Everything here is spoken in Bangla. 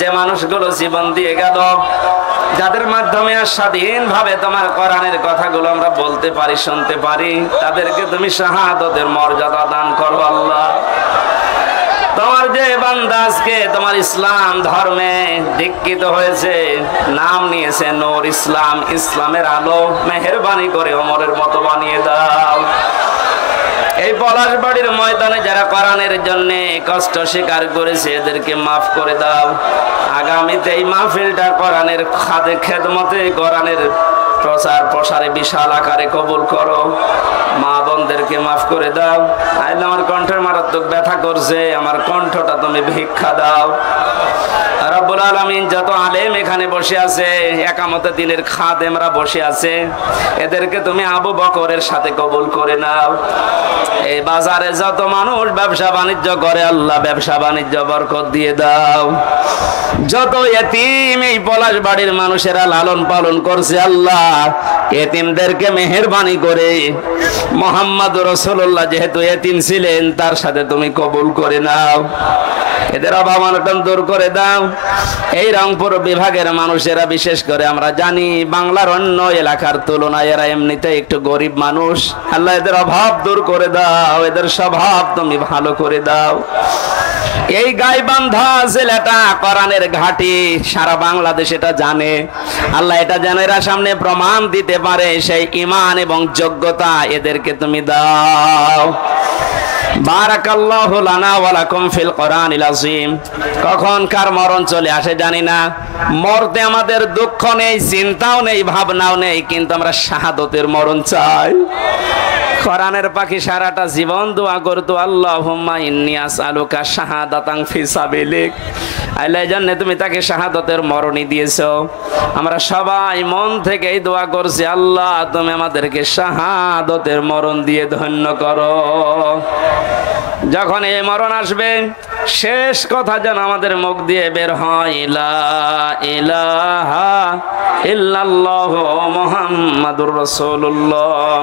যে মানুষগুলো জীবন দিয়ে গেল, যাদের মাধ্যমে আর স্বাধীনভাবে তোমার কোরআনের কথাগুলো আমরা বলতে পারি, শুনতে পারি, তাদেরকে তুমি শাহাদাতের মর্যাদা দান করো আল্লাহ। তোমার যে বান্দা আজকে তোমার ইসলাম ধর্মে দীক্ষিত হয়েছে, নাম নিয়েছে নূর ইসলাম, ইসলামের আলো, মেহেরবানি করে ওমরের মতো বানিয়ে দাও। এই পলাশবাড়ির ময়দানে যারা কোরআনের জন্য কষ্ট স্বীকার করেছে এদেরকে মাফ করে দাও। আগামীতে এই মাহফিলটা কোরআনের খেদমতে, কোরআনের প্রচার প্রসারে বিশাল আকারে কবুল করো। মা বোনদেরকে মাফ করে দাও। আইলে আমার কণ্ঠের মারাত্মক ব্যথা করছে, আমার কণ্ঠটা তুমি ভিক্ষা দাও। রব্বুল আলামিন যত আলেম এখানে বসে আছে, একামতে দিনের খাদেমরা বসে আছে, এদেরকে তুমি আবু বকরের সাথে কবুল করে নাও। এই বাজারে যত মানুষ ব্যবসা বাণিজ্য করে আল্লাহ ব্যবসা বাণিজ্য বরকত দিয়ে দাও। যত এতিম এই পলাশবাড়ির মানুষেরা লালন পালন করছে আল্লাহ, এতিমদেরকে মেহেরবানি করে মুহাম্মদুর রাসূলুল্লাহ যেহেতু এতিম ছিলেন তার সাথে তুমি কবুল করে নাও। এদের অভাব অনটন দূর করে দাও। এই রংপুর বিভাগের মানুষেরা বিশেষ করে আমরা জানি বাংলার অন্য এলাকার তুলনায় এরা এমনিতে একটু গরিব মানুষ, আল্লাহ এদের অভাব দূর করে দাও, এদের স্বভাব তুমি ভালো করে দাও। এই গাইবান্ধা জেলাটা কোরআনের ঘাঁটি, সারা বাংলাদেশ এটা জানে আল্লাহ, এটা যেন এরা সামনে প্রমাণ দিতে পারে সেই ঈমান এবং যোগ্যতা এদেরকে তুমি দাও। বারাকাল্লাহু লানা ওয়া লাকুম ফিল কোরআনিল আযীম। কখন কার মরণ চলে আসে জানি না, মরতে আমাদের দুঃখ নেই, চিন্তাও নেই, ভাবনাও নেই, কিন্তু আমরা শাহাদাতের মরণ চাই। কোরআনের পাখি সারাটা জীবন দোয়া করতো আল্লাহুম্মা ইন্নী আসআলুকা শাহাদাতান ফি সাবিলিক। আল্লাহ জানে তুমি তাকে শাহাদাতের মরণই দিয়েছো। আমরা সবাই মন থেকে এই দোয়া করছি আল্লাহ তুমি আমাদেরকে শাহাদাতের মরণ দিয়ে ধন্য করো। যখন এই মরণ আসবে শেষ কথা যেন আমাদের মুখ দিয়ে বের হয় লা ইলাহা ইল্লাল্লাহু মুহাম্মাদুর রাসূলুল্লাহ।